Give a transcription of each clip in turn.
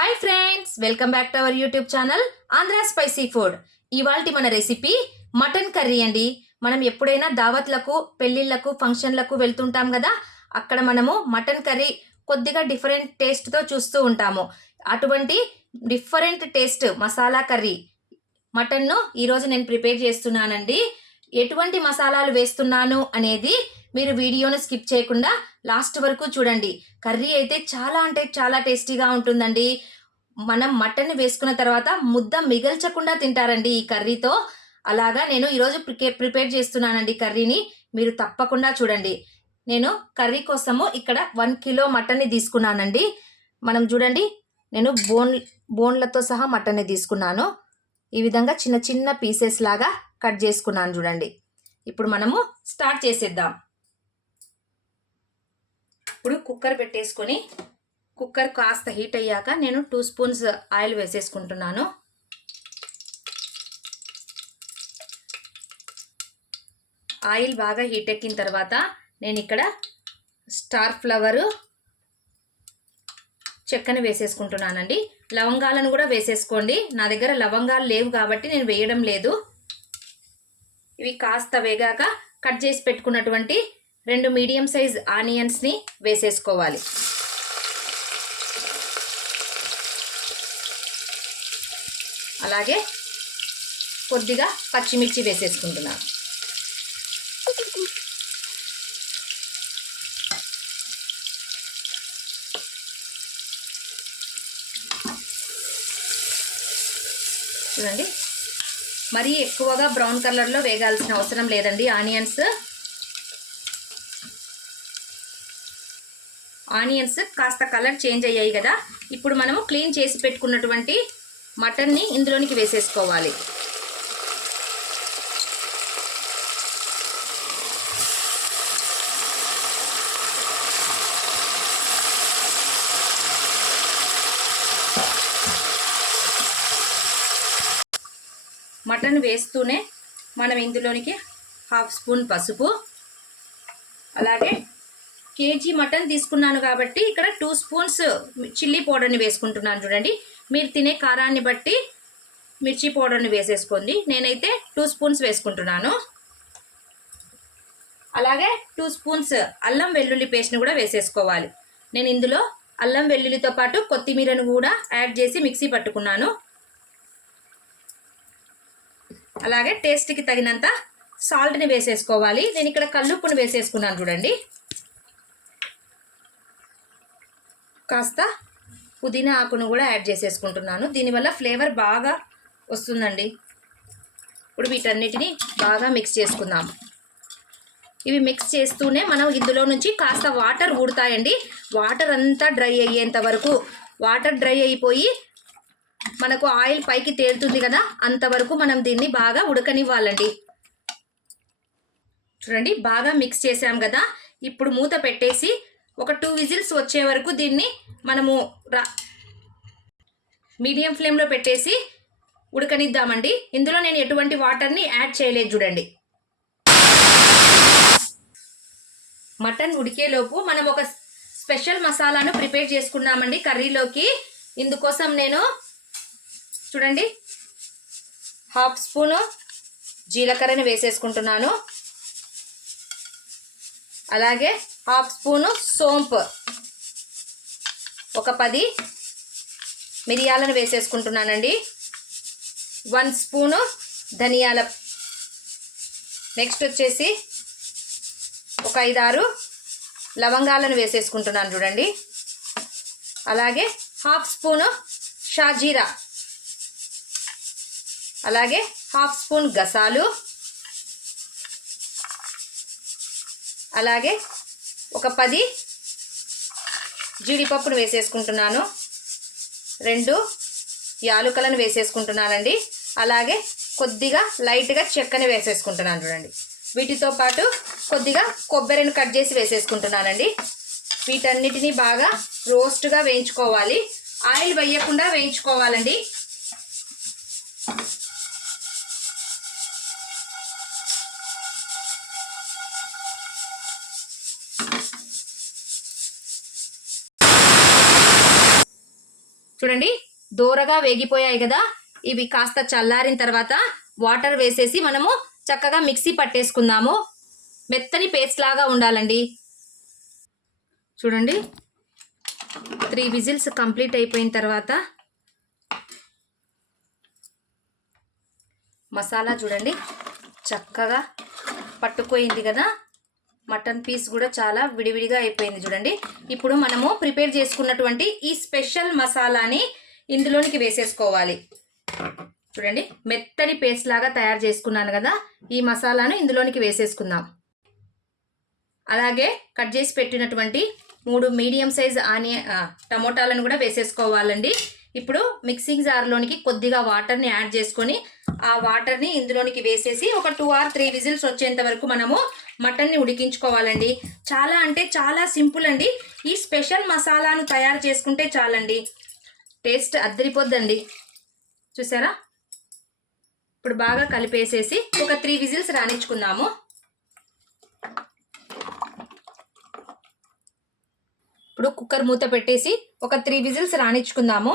Hi friends, welcome back to our YouTube channel Andhra spicy food. ఇవాల్టి మన recipe mutton curry అండి. మనం ఎప్పుడైనా దావత్లకు, పెళ్ళిళ్ళకు, ఫంక్షన్లకు వెళ్తుంటాం కదా, అక్కడ మనము మటన్ కర్రీ కొద్దిగా డిఫరెంట్ టేస్ట్తో చూస్తూ ఉంటాము. అటువంటి డిఫరెంట్ టేస్ట్ మసాలా కర్రీ మటన్ను ఈరోజు నేను ప్రిపేర్ చేస్తున్నానండి. ఎటువంటి మసాలాలు వేస్తున్నాను అనేది మీరు వీడియోను స్కిప్ చేయకుండా లాస్ట్ వరకు చూడండి. కర్రీ అయితే చాలా అంటే చాలా టేస్టీగా ఉంటుందండి. మనం మటన్ వేసుకున్న తర్వాత ముద్ద మిగల్చకుండా తింటారండి ఈ కర్రీతో. అలాగా నేను ఈరోజు ప్రిపేర్ చేస్తున్నానండి కర్రీని. మీరు తప్పకుండా చూడండి. నేను కర్రీ కోసము ఇక్కడ 1 కిలో మటన్ని తీసుకున్నానండి. మనం చూడండి, నేను బోన్లతో సహా మటన్ని తీసుకున్నాను. ఈ విధంగా చిన్న చిన్న పీసెస్ లాగా కట్ చేసుకున్నాను చూడండి. ఇప్పుడు మనము స్టార్ట్ చేసేద్దాం. ఇప్పుడు కుక్కర్ పెట్టేసుకొని కుక్కర్ కాస్త హీట్ అయ్యాక నేను 2 స్పూన్స్ ఆయిల్ వేసేసుకుంటున్నాను. ఆయిల్ బాగా హీట్ ఎక్కిన తర్వాత నేను ఇక్కడ స్టార్ ఫ్లవరు చెక్కని వేసేసుకుంటున్నానండి. లవంగాలను కూడా వేసేసుకోండి. నా దగ్గర లవంగాలు లేవు కాబట్టి నేను వేయడం లేదు. ఇవి కాస్త వేగాక కట్ చేసి పెట్టుకున్నటువంటి 2 మీడియం సైజ్ ఆనియన్స్ని వేసేసుకోవాలి. అలాగే కొద్దిగా పచ్చిమిర్చి వేసేసుకుంటున్నాను. చూడండి, మరీ ఎక్కువగా బ్రౌన్ కలర్లో వేగాల్సిన అవసరం లేదండి. ఆనియన్స్ కాస్త కలర్ చేంజ్ అయ్యాయి కదా. ఇప్పుడు మనము క్లీన్ చేసి పెట్టుకున్నటువంటి మటన్ని ఇందులోనికి వేసేసుకోవాలి. మటన్ వేస్తూనే మనం ఇందులోనికి 1/2 స్పూన్ పసుపు, అలాగే కేజీ మటన్ తీసుకున్నాను కాబట్టి ఇక్కడ 2 స్పూన్స్ చిల్లీ పౌడర్ని వేసుకుంటున్నాను చూడండి. మీరు తినే కారాన్ని బట్టి మిర్చి పౌడర్ని వేసేసుకోండి. నేనైతే 2 స్పూన్స్ వేసుకుంటున్నాను. అలాగే 2 స్పూన్స్ అల్లం వెల్లుల్లి పేస్ట్ని కూడా వేసేసుకోవాలి. నేను ఇందులో అల్లం వెల్లుల్లితో పాటు కొత్తిమీరను కూడా యాడ్ చేసి మిక్సీ పట్టుకున్నాను. అలాగే టేస్ట్కి తగినంత సాల్ట్ని వేసేసుకోవాలి. నేను ఇక్కడ కల్లుప్పును వేసేసుకున్నాను చూడండి. కాస్త పుదీనా ఆకును కూడా యాడ్ చేసేసుకుంటున్నాను. దీనివల్ల ఫ్లేవర్ బాగా వస్తుందండి. ఇప్పుడు వీటన్నిటిని బాగా మిక్స్ చేసుకుందాం. ఇవి మిక్స్ చేస్తూనే మనం ఇందులో నుంచి కాస్త వాటర్ ఊడుతాయండి. వాటర్ అంతా డ్రై అయ్యేంత వరకు, వాటర్ డ్రై అయిపోయి మనకు ఆయిల్ పైకి తేలుతుంది కదా, అంతవరకు మనం దీన్ని బాగా ఉడకనివ్వాలండి. చూడండి, బాగా మిక్స్ చేసాం కదా. ఇప్పుడు మూత పెట్టేసి ఒక 2 విజిల్స్ వచ్చే వరకు దీన్ని మనము మీడియం ఫ్లేమ్లో పెట్టేసి ఉడకనిద్దామండి. ఇందులో నేను ఎటువంటి వాటర్ని యాడ్ చేయలేదు చూడండి. మటన్ ఉడికేలోపు మనం ఒక స్పెషల్ మసాలాను ప్రిపేర్ చేసుకున్నామండి కర్రీలోకి. ఇందుకోసం నేను చూడండి 1/2 స్పూను జీలకర్రని వేసేసుకుంటున్నాను. అలాగే 1/2 స్పూను సోంపు, ఒక 10 మిరియాలను వేసేసుకుంటున్నానండి. 1 స్పూను ధనియాల, నెక్స్ట్ వచ్చేసి ఒక 5-6 లవంగాలను వేసేసుకుంటున్నాను చూడండి. అలాగే 1/2 స్పూను షాజీరా, అలాగే 1/2 స్పూన్ గసాలు, అలాగే ఒక 10 జీడిపప్పును వేసేసుకుంటున్నాను. 2 యాలుకలను వేసేసుకుంటున్నానండి. అలాగే కొద్దిగా లైట్గా చెక్కని వేసేసుకుంటున్నాను చూడండి. వీటితో పాటు కొద్దిగా కొబ్బరిని కట్ చేసి వేసేసుకుంటున్నానండి. వీటన్నిటిని బాగా రోస్ట్గా వేయించుకోవాలి. ఆయిల్ వేయకుండా వేయించుకోవాలండి. చూడండి దోరగా వేగిపోయాయి కదా. ఇవి కాస్త చల్లారిన తర్వాత వాటర్ వేసేసి మనము చక్కగా మిక్సీ పట్టేసుకుందాము. మెత్తని పేస్ట్ లాగా ఉండాలండి. చూడండి 3 విజిల్స్ కంప్లీట్ అయిపోయిన తర్వాత మసాలా చూడండి చక్కగా పట్టుకోయింది కదా. మటన్ పీస్ కూడా చాలా విడివిడిగా అయిపోయింది చూడండి. ఇప్పుడు మనము ప్రిపేర్ చేసుకున్నటువంటి ఈ స్పెషల్ మసాలాని ఇందులోనికి వేసేసుకోవాలి. చూడండి మెత్తని పేస్ట్ లాగా తయారు చేసుకున్నాను కదా. ఈ మసాలాను ఇందులోనికి వేసేసుకుందాం. అలాగే కట్ చేసి పెట్టినటువంటి 3 మీడియం సైజ్ టమోటాలను కూడా వేసేసుకోవాలండి. ఇప్పుడు మిక్సింగ్ జార్లోనికి కొద్దిగా వాటర్ని యాడ్ చేసుకొని ఆ వాటర్ని ఇందులోనికి వేసేసి ఒక 2 or 3 విజిల్స్ వచ్చేంత వరకు మనము మటన్ని ఉడికించుకోవాలండి. చాలా అంటే చాలా సింపుల్ అండి. ఈ స్పెషల్ మసాలాను తయారు చేసుకుంటే చాలండి, టేస్ట్ అద్దరిపోద్దండి. చూసారా? ఇప్పుడు బాగా కలిపేసేసి ఒక 3 విజిల్స్ రానిచ్చుకుందాము. ఇప్పుడు కుక్కర్ మూత పెట్టేసి ఒక 3 విజిల్స్ రానిచ్చుకుందాము.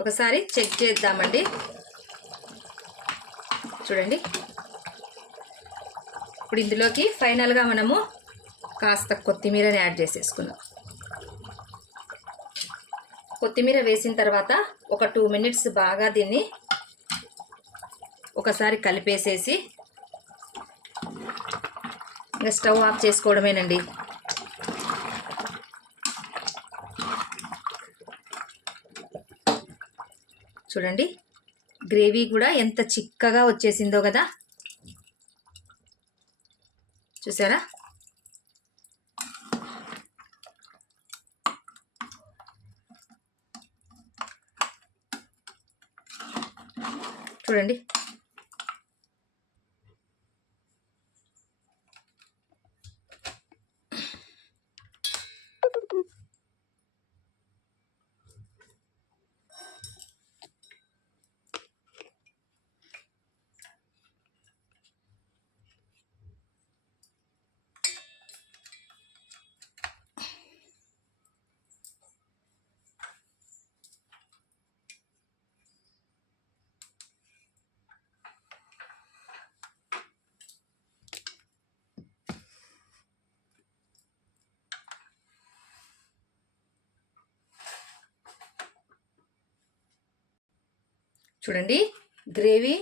ఒకసారి చెక్ చేద్దామండి. చూడండి ఇప్పుడు ఇందులోకి ఫైనల్గా మనము కాస్త కొత్తిమీరని యాడ్ చేసేసుకుందాం. కొత్తిమీర వేసిన తర్వాత ఒక 2 మినిట్స్ బాగా దీన్ని ఒకసారి కలిపేసేసి ఇంకా స్టవ్ ఆఫ్ చేసుకోవడమేనండి. చూడండి గ్రేవీ కూడా ఎంత చిక్కగా వచ్చేసిందో కదా. చూసారా? చూడండి చూడండి గ్రేవీ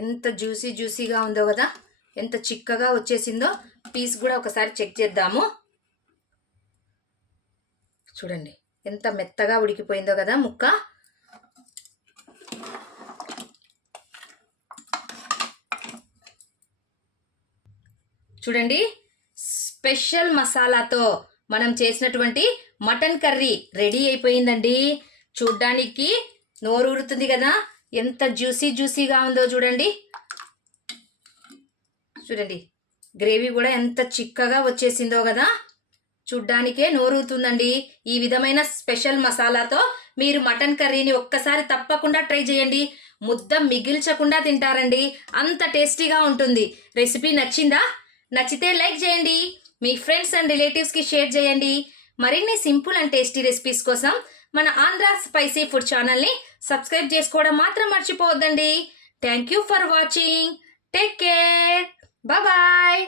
ఎంత జ్యూసీగా ఉందో కదా, ఎంత చిక్కగా వచ్చేసిందో. పీస్ కూడా ఒకసారి చెక్ చేద్దాము. చూడండి ఎంత మెత్తగా ఉడికిపోయిందో కదా ముక్క. చూడండి స్పెషల్ మసాలాతో మనం చేసినటువంటి మటన్ కర్రీ రెడీ అయిపోయిందండి. చూడ్డానికి నోరూరుతుంది కదా, ఎంత జ్యూసీగా ఉందో చూడండి. చూడండి గ్రేవీ కూడా ఎంత చిక్కగా వచ్చేసిందో కదా, చూడ్డానికే నోరూరుతుందండి. ఈ విధమైన స్పెషల్ మసాలాతో మీరు మటన్ కర్రీని ఒక్కసారి తప్పకుండా ట్రై చేయండి. ముద్ద మిగిల్చకుండా తింటారండి, అంత టేస్టీగా ఉంటుంది. రెసిపీ నచ్చిందా? నచ్చితే లైక్ చేయండి, మీ ఫ్రెండ్స్ అండ్ రిలేటివ్స్కి షేర్ చేయండి. మరిన్ని సింపుల్ అండ్ టేస్టీ రెసిపీస్ కోసం మన ఆంధ్ర స్పైసీ ఫుడ్ ఛానల్ని సబ్స్క్రైబ్ చేసుకోవడం మాత్రం మర్చిపోవద్దండి. Thank you for watching. Take care. Bye.